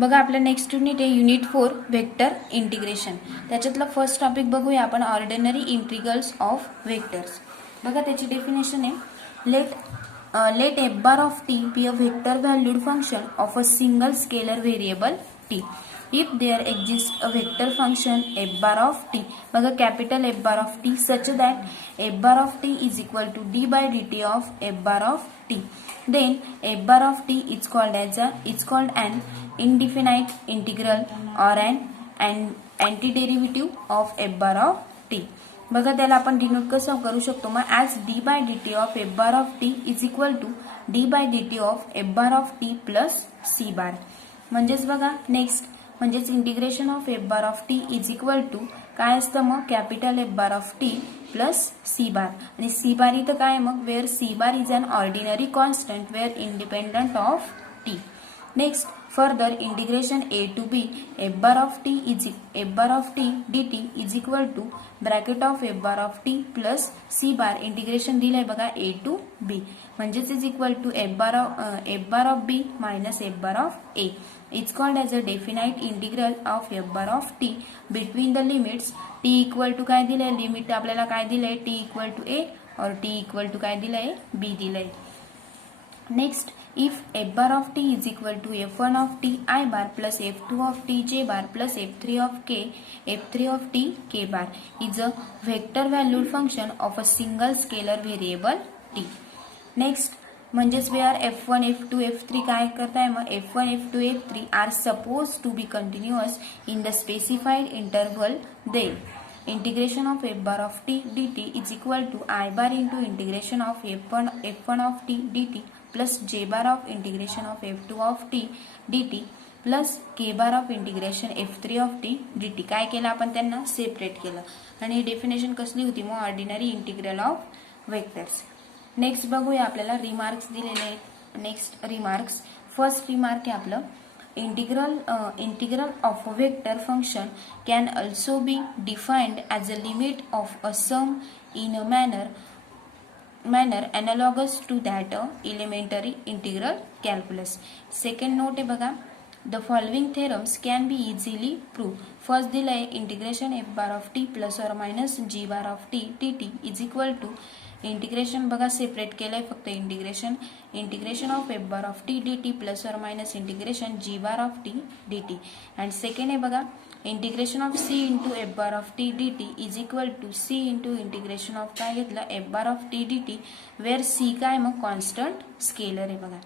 बघा आपलं next unit आहे युनिट 4 व्हेक्टर इंटिग्रेशन. त्याच्यातलं फर्स्ट टॉपिक बघूया आपण ऑर्डिनरी इंटिग्रल्स ऑफ व्हेक्टर्स. बघा त्याची डेफिनेशन आहे let f bar of t be a vector valued function of a single scalar variable t if there exists a vector function f bar of t, बघा capital F bar of t such that f bar of t is equal to d by dt of f bar of t, then f bar of t is called an indefinite integral or an antiderivative of f bar of t. बघा त्याला आपण denote कसं करू शकतो मग as d by dt of f bar of t is equal to d by dt of f bar of t plus c bar. म्हणजेच बघा next म्हणजेच integration of F bar of T is equal to काय असतं मग capital F bar of T plus C bar आणि C bar इथं काय मग where C bar is an ordinary constant where independent of T. Next further integration A to B F bar of T dt is equal to bracket of F bar of T plus C bar integration दिलंय बघा A to बी म्हणजेच is equal to F bar of b minus f bar of a. It's called as a definite integral of f bar of t between the limits t equal to काय दिलंय limit आपल्याला काय दिलंय t equal to a और t equal to काय दिलंय b दिलंय. Next if f bar of t is equal to f1 of t I bar plus f2 of t j bar plus f3 of t k bar is a vector valued function of a single scalar variable t. Next म्हणजेच where f1 f2 f3 काय करताय मग f1 f2 f3 are suppose to be continuous in the specified interval then integration of f bar of t dt is equal to I bar into integration of f1 of t dt plus j bar of integration of f2 of t dt plus k bar of integration f3 of t dt. काय केलं आपण त्यांना separate केलं आणि definition कसली होती मग ordinary integral of vectors. Next बघूया आपल्याला रिमार्क्स दिलेले आहेत. नेक्स्ट रिमार्क्स फर्स्ट रिमार्क आहे आपलं integral of a vector function can also be defined as a limit of a sum in a manner analogous to that elementary integral calculus. Second note आहे बघा the following theorems can be easily proved. First दिलंय integration F bar of T plus और minus G bar of T T T is equal to integration बघा separate केलंय फक्त integration of F bar of T d T plus और minus integration g bar of T d t. And second आहे बघा integration of c into F bar of T d T is equal to c into integration of काय घेतलं f bar of T d T where c काय मग constant scalar आहे बघा.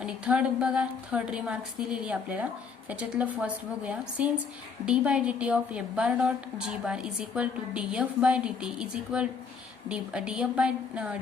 आणि third remarks दिलेली आपल्याला त्याच्यातलं फर्स्ट बघूया since D by D T of F bar dot G bar is equal to d f by D T is equal d f by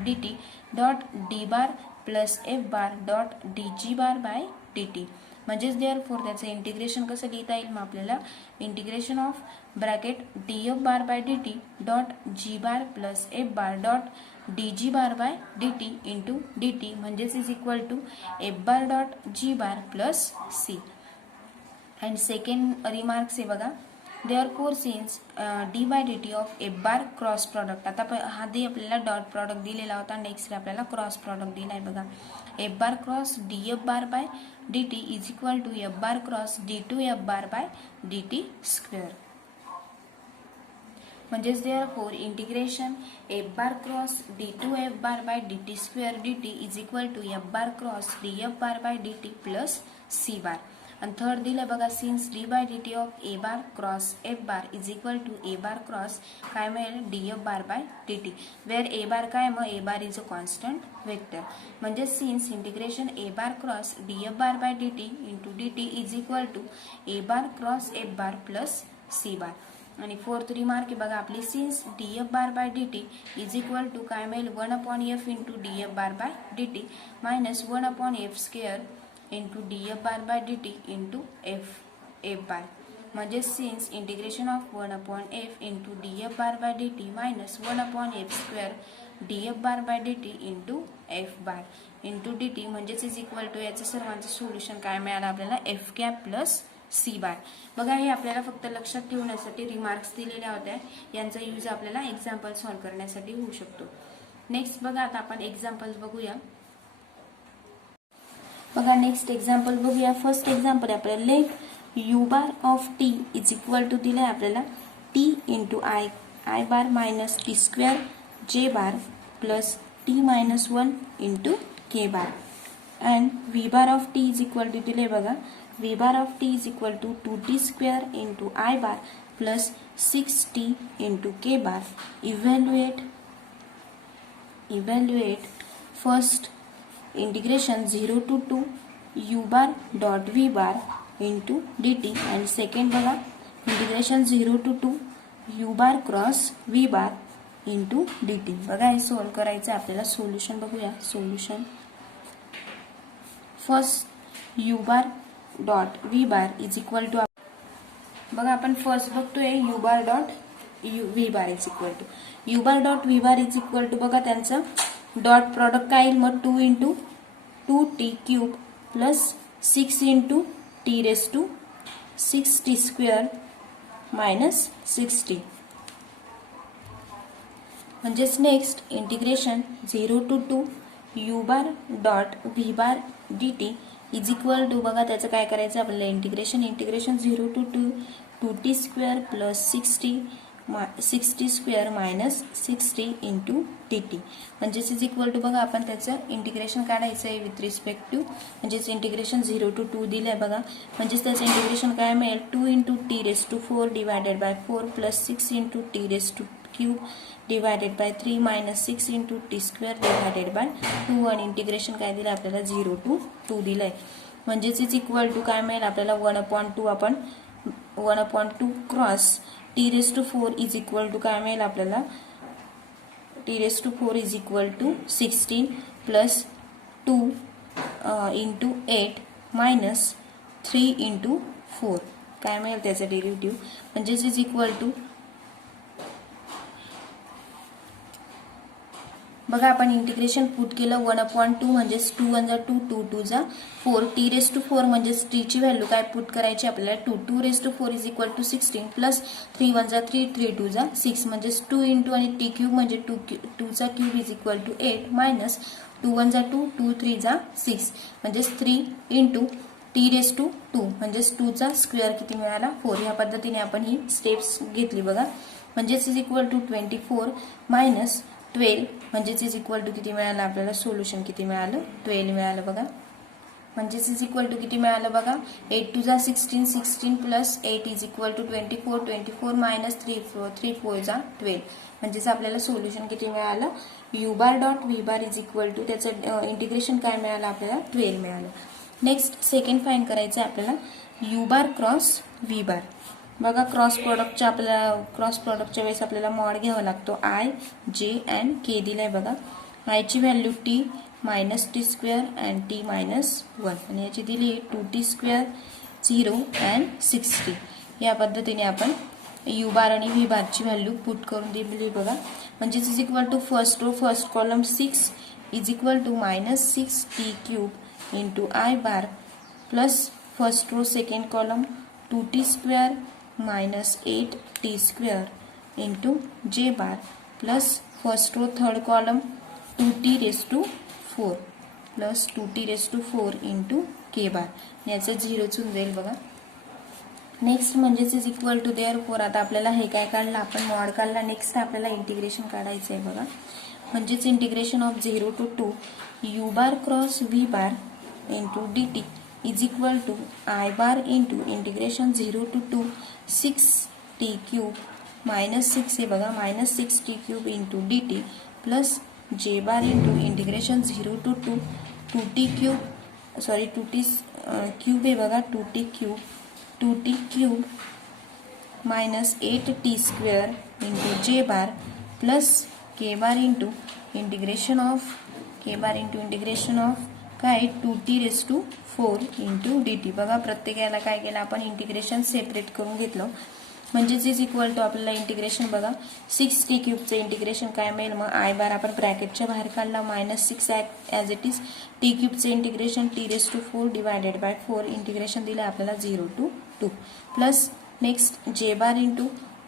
D t dot d bar plus f bar dot d g bar by D T. म्हणजेच therefore त्याचं integration कसं लिहिता येईल मग आपल्याला integration of bracket d F bar by D t dot G bar plus f bar dot d g bar by D T into D T म्हणजेच is equal to F bar dot G bar plus C. And second remarks आहे बघा therefore since D by D T of F bar cross product आता आधी आपल्याला dot product दिलेला होता next आपल्याला cross product दिला आहे बघा F bar cross D F bar by D T is equal to F bar cross D two F bar by D T square. म्हणजेच therefore integration F bar cross D two F bar by D T square D T is equal to F bar cross D F bar by D T plus C bar. आणि third दिलं बघा since D by D T of A bar cross F bar is equal to A bar cross काय मिळेल D F bar by D T where A bar काय मग A bar is a constant vector. म्हणजे since integration A bar cross D F bar by D T into D T is equal to A bar cross F bar plus C bar. आणि fourth remark आहे बघा आपली since D F bar by D T is equal to काय मिळेल 1 F into D F bar by D T minus 1 F square into D F bar by D T into F bar. म्हणजे since integration of 1 F into D F bar by D T minus 1 F square D F bar by D T into F bar into D T म्हणजेच is equal to याचं सर्वांचं solution काय मिळालं आपल्याला F cap plus C bar. बघा हे आपल्याला फक्त लक्षात ठेवण्यासाठी रिमार्क्स दिलेल्या होत्या यांचा यूज आपल्याला एक्झाम्पल सॉल्व्ह करण्यासाठी होऊ शकतो. नेक्स्ट बघा आता आपण एक्झाम्पल्स बघूया. बघा नेक्स्ट एक्झाम्पल बघूया. फर्स्ट एक्झाम्पल आहे आपल्याला let U bar of T is equal to दिलं आहे आपल्याला T into I bar minus T square J bar plus T minus 1 into K bar and V bar of T is equal to दिले बघा V bar of T is equal to 2t square into I bar plus 6t into K bar. Evaluate first integration 0 to 2 u bar dot v bar into dt and second बघा integration 0 to 2 u bar cross v bar into dt. बघा हे solve करायचं आपल्याला. Solution बघूया. Solution first u bar dot v bar is equal to बघा आपण first बघतोय u bar dot v bar is equal to u bar dot v bar is equal to बघा त्यांचं डॉट प्रॉडक्ट काय येईल मग 2 into 2t cube plus 6 into T raise to 6t square minus 6t. म्हणजेच next integration 0 to 2 u bar dot v bar dt is equal to बघा त्याचं काय करायचं आपल्याला integration 0 to 2 2t square plus 6t square minus 6t into dt म्हणजेच is equal to बघा आपण त्याचं इंटिग्रेशन काढायचं आहे विथ रिस्पेक्ट टू म्हणजेच इंटिग्रेशन 0 to 2 दिलं आहे बघा. म्हणजेच त्याचं इंटिग्रेशन काय मिळेल 2 into T raise to 4 divided by 4 plus 6 into T raise to cube divided by 3 minus 6 into t square divided by 2 आणि इंटिग्रेशन काय दिलं आपल्याला 0 to 2 दिलं आहे. म्हणजेच इज इक्वल टू काय मिळेल आपल्याला 1/2 आपण 1/2 cross t raise to 4 is equal to काय मिळेल आपल्याला t raise to 4 is equal to 16 plus 2 into 8 minus 3 into 4 काय मिळेल त्याचं डेरिव्हेटिव्ह म्हणजेच इज इक्वल टू बघा आपण इंटिग्रेशन पुट केलं 1/2 म्हणजेच 2 1 जा 2 2 2 जा 4 टी रेस टू 4 म्हणजेच टी ची व्हॅल्यू काय पुट करायची आपल्याला 2 raise to 4 is equal to 16 plus 3 1 जा 3 3 2 जा 6 म्हणजेच 2 इंटू आणि टी क्यूब म्हणजे 2 चा cube is equal to 8 minus 2 1 जा 2 2 3 जा 6 म्हणजेच 3 इंटू टी रेस टू 2 म्हणजेच 2 चा स्क्वेअर किती मिळाला 4. ह्या पद्धतीने आपण ही स्टेप्स घेतली बघा. म्हणजेच इज इक्वल टू 24 मायनस 12 म्हणजेच इज इक्वल टू किती मिळालं आपल्याला सोल्युशन किती मिळालं 12 मिळालं बघा. म्हणजेच इज इक्वल टू किती मिळालं बघा 8 2 जा 16 16 plus 8 is equal to 24 24 minus 3 4 जा 12 म्हणजेच आपल्याला सोल्युशन किती मिळालं u bar dot v bar is equal to त्याचं इंटिग्रेशन काय मिळालं आपल्याला 12 मिळालं. नेक्स्ट सेकंड फाइंड करायचं आहे आपल्याला u बार क्रॉस v बार. बघा क्रॉस प्रॉडक्टच्या वेळेस आपल्याला मॉड घ्यावा लागतो आय जे अँड के दिलाय बघा. आयची value T minus T square and T minus 1 आणि याची दिली 2t स्क्वेअर 0 अँड 6t. या पद्धतीने आपण यू बार आणि व्ही बारची व्हॅल्यू पुट करून दिली बघा. म्हणजेच is equal to first row first column 6 is equal to minus 6t cube into I bar plus first row second column 2t square minus 8t square into जे bar plus first row third column 2t raise to 4 plus 2t raise to 4 into K bar याचं 0 होऊन जाईल बघा. Next म्हणजेच is equal to their 4. आता आपल्याला हे काय काढलं आपण मॉड काढला. नेक्स्ट आपल्याला इंटिग्रेशन काढायचं आहे बघा. म्हणजेच integration of 0 to 2 u bar cross v bar into dt is equal to I bar into integration 0 to 2 6t cube minus 6 हे बघा minus 6t cube into dt plus j bar into integration 0 to 2 2t cube sorry 2t cube हे बघा 2t cube minus 8t square into j bar plus k bar into integration of काय 2t raise to 4 into dt. बघा प्रत्येकाला काय केलं आपण integration separate करून घेतलं. म्हणजेच इज इक्वल टू आपल्याला इंटिग्रेशन बघा 6t क्यूबचं इंटिग्रेशन काय मिळेल मग आय बार आपण ब्रॅकेटच्या बाहेर काढला minus 6 as it is T क्यूबचं integration T raise to 4 divided by 4 integration दिलं आपल्याला 0 to 2 plus next J bar into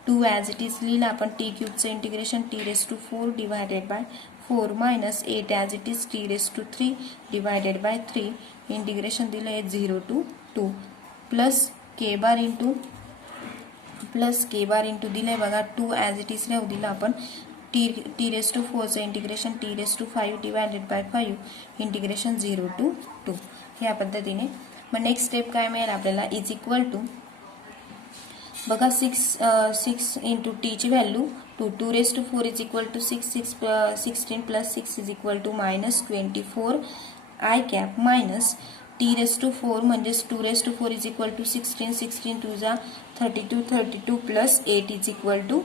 2 as it is लिहिलं आपण टी क्यूबचं integration T raise to 4 divided by 4 minus 8 as it is t raised to 3 divided by 3 integration दिलं आहे 0 to 2 plus k bar into दिलं आहे बघा 2 as it is राहू दिलं आपण टी रेस टू 4चं integration T raise to 5 divided by 5 integration 0 to 2 ह्या पद्धतीने. मग नेक्स्ट स्टेप काय मिळेल आपल्याला इज इक्वल टू बघा 6 इंटू टीची value 2 raise to 4 is equal to 16 plus 6 is equal to -24 I cap minus T raise to 4 म्हणजेच 2 raise to 4 is equal to 16 2 जा 32 plus 8 is equal to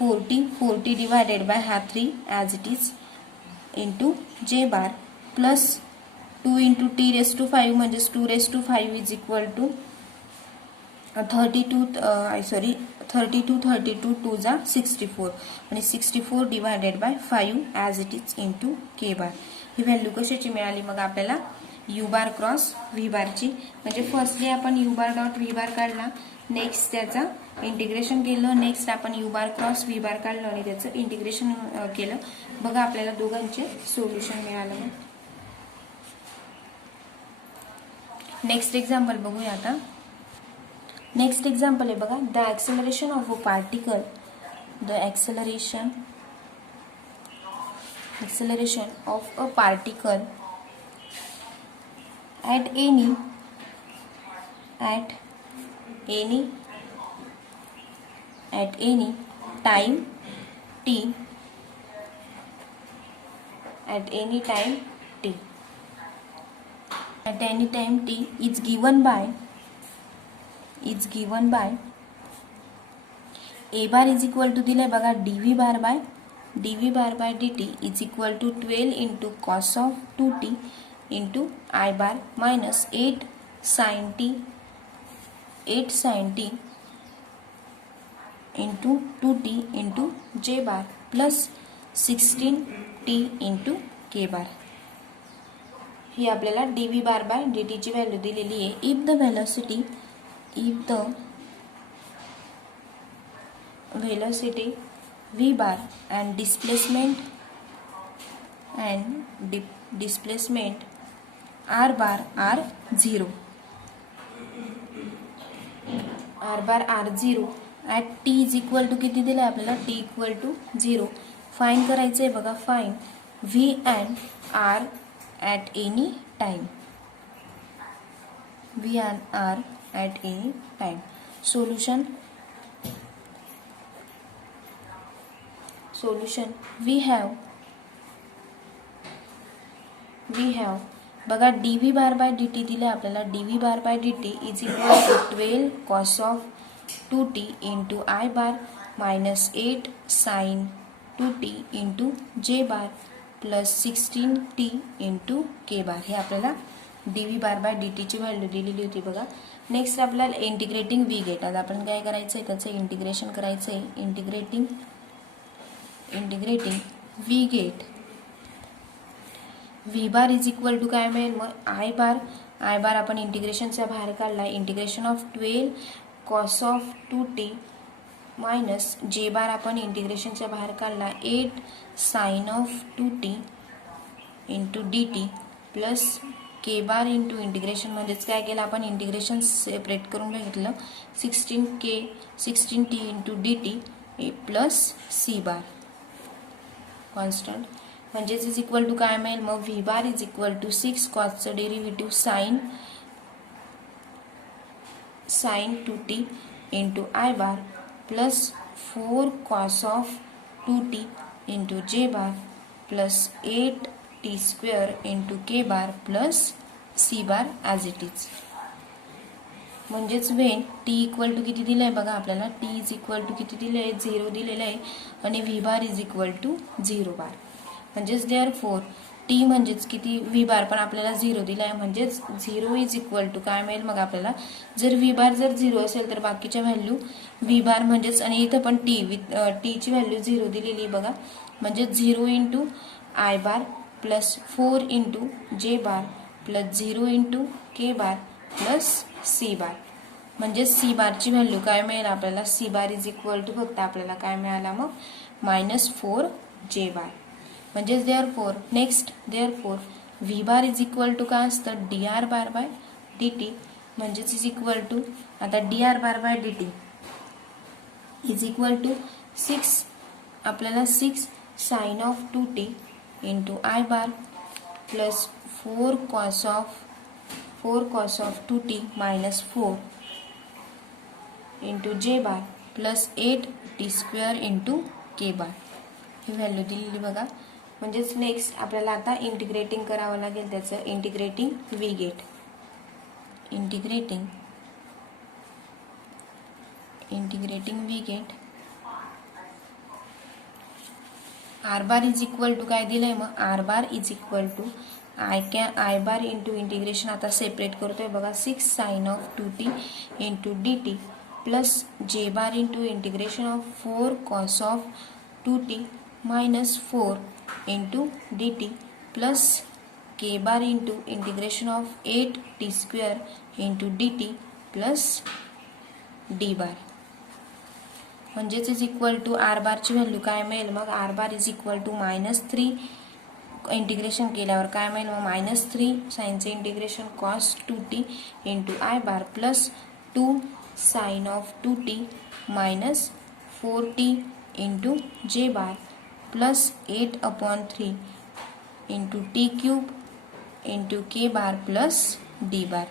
40 divided by हा 3 as it is into जे bar plus 2 into T raise to 5 म्हणजेच 2 raise to 5 is equal to 32 2 जा 64 आणि 64 divided by 5 as it is into K bar. ही value कशाची मिळाली मग आपल्याला यू बार क्रॉस व्ही बारची. म्हणजे फर्स्टली आपण यू बार डॉट व्ही बार काढला, नेक्स्ट त्याचा इंटिग्रेशन केलं, नेक्स्ट आपण यू बार क्रॉस व्ही बार काढलं आणि त्याचं इंटिग्रेशन केलं. बघा आपल्याला दोघांचे सोल्युशन मिळालं. नेक्स्ट एक्झाम्पल बघूया आता. नेक्स्ट एक्झाम्पल आहे बघा the acceleration of a particle acceleration of a particle at any time t at any time t is given by a bar is equal to दिले बघा dv bar by dt is equal to 12 into cos of 2t into I bar minus 8 sin t into 2t into j bar plus 16t into k bar. ही आपल्याला dv bar by dt ची value दिलेली आहे. if the velocity v bar and displacement r bar are 0 at t is equal to किती दिलं आपल्याला t equal to 0. Find करायचं आहे बघा. Find v and r at any time. Solution we have बघा dv bar by dt दिले आपल्याला. dv bar by dt is equal to 12 cos of 2t into I bar minus 8 sin 2t into j bar plus 16t into k bar. हे आपल्याला dv bar by dt ची value दिलेली होती बघा. Next आपल्याला integrating v gate. आता आपण काय करायचं आहे त्याचं इंटिग्रेशन करायचं आहे. Integrating v get v bar is equal to काय मिळेल मग I बार आपण इंटिग्रेशनच्या बाहेर काढला. Integration of 12 cos of 2t minus J bar आपण इंटिग्रेशनच्या बाहेर काढला 8 sine of 2t into dt plus K bar into integration म्हणजेच काय केलं आपण इंटिग्रेशन सेपरेट करून बघितलं 16t into dt plus C bar constant म्हणजेच इज इक्वल टू काय मिळेल मग V bar is equal to 6 कॉसचं derivative sine 2t into I bar plus 4 cos of 2t into जे bar plus 8t square into K bar plus C bar as it is. म्हणजेच when t equal to किती दिलं आहे बघा आपल्याला. t is equal to किती दिलं आहे 0 दिलेलं आहे आणि v bar is equal to 0 bar. म्हणजेच देअरफॉर t म्हणजेच किती व्ही बार पण आपल्याला 0 दिला आहे. म्हणजेच 0 इज इक्वल टू काय मिळेल मग आपल्याला जर व्ही बार जर 0 असेल तर बाकीच्या व्हॅल्यू व्ही बार म्हणजेच आणि इथं पण t ची व्हॅल्यू 0 दिलेली आहे बघा. म्हणजे 0 into I bar plus 4 into जे बार प्लस 0 इंटू के बार प्लस सी बार. म्हणजे सी बारची व्हॅल्यू काय मिळेल आपल्याला c bar is equal to फक्त आपल्याला काय मिळाला मग -4 जे बार. म्हणजेच therefore next therefore v bar is equal to काय असतं d r bar by D T, म्हणजेच इज इक्वल टू आता d r bar by D T is equal to 6 आपल्याला 6 sine of 2t into I bar plus 4 cos of 2t minus 4 into जे bar plus 8t square into के bar ही value दिलेली बघा. म्हणजेच next आपल्याला आता integrating करावं लागेल त्याचं integrating V get integrating V get R bar is equal to काय दिलंय मग R bar is equal to I bar into integration आता सेपरेट करतोय बघा 6 sine of 2t into D T plus J bar into integration of 4 cos of 2t minus 4 into D T plus K bar into integration of 8t square into D T plus D bar. म्हणजेच is equal to R बारची value काय मिळेल मग R bar is equal to -3 integration केल्यावर काय मिळेल मग -3 साइनचे integration cos 2t into I bar plus 2 sine of 2t minus 4t into जे bar plus 8/3 into T cube into के बार प्लस डी बार.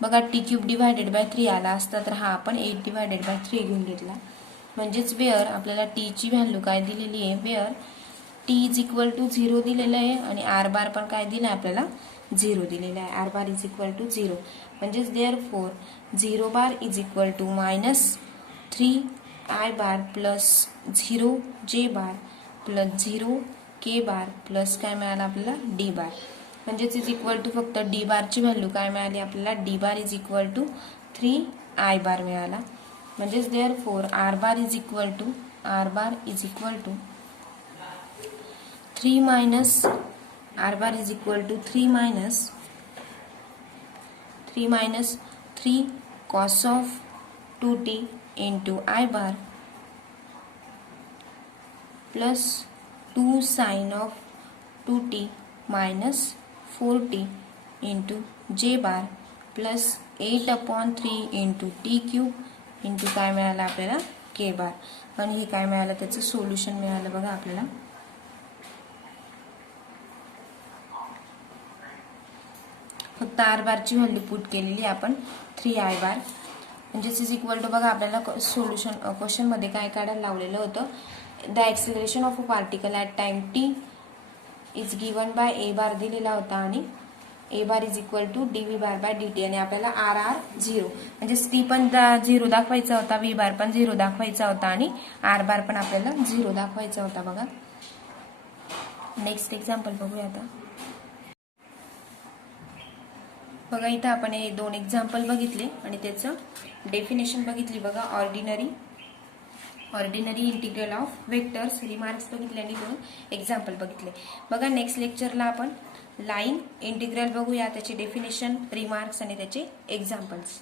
बघा टी क्यूब डिवायडेड बाय 3 आला असता तर हा आपण 8 डिवायडेड बाय 3 घेऊन घेतला. म्हणजेच वेअर आपल्याला टी ची व्हॅल्यू काय दिलेली आहे where t is equal to 0 दिलेलं आहे आणि आर बार पण काय दिलं आहे आपल्याला 0 दिलेलं आहे. R bar is equal to 0 म्हणजेच therefore 0 bar is equal to -3 I bar plus 0 j bar plus 0 K bar plus काय मिळालं आपल्याला डी बार. म्हणजेच इज इक्वल टू फक्त डी बारची व्हॅल्यू काय मिळाली आपल्याला D bar is equal to 3 I bar मिळाला. म्हणजेच therefore R bar is equal to 3 minus R bar is equal to 3 minus 3 cos of 2t into I bar plus 2 sine of 2t minus 4t into जे bar plus 8/3 into T cube into काय मिळालं आपल्याला के बार आणि हे काय मिळालं त्याचं solution मिळालं बघा आपल्याला. फक्त आर बारची व्हॅल्यू पुट केलेली आपण 3 आय बार म्हणजेच इज इक्वल टू बघा आपल्याला सोल्युशन क्वेश्चन मध्ये काय काढायला लावलेलं होतं the acceleration of a particle at time T is given by A bar दिलेला होता आणि A bar is equal to D V bar by D T आणि आपल्याला आर 0 म्हणजे टी पण 0 दाखवायचा होता व्ही बार पण 0 दाखवायचा होता आणि आर बार पण आपल्याला 0 दाखवायचा होता बघा. नेक्स्ट एक्झाम्पल बघूया आता. बघा इथं आपण हे 2 एक्झाम्पल बघितले आणि त्याचं डेफिनेशन बघितली बघा. Ordinary integral of vectors remarks बघितले आणि 2 एक्झाम्पल बघितले बघा. नेक्स्ट लेक्चरला आपण लाईन इंटिग्रल बघूया त्याचे डेफिनेशन रिमार्क्स आणि त्याचे एक्झाम्पल्स.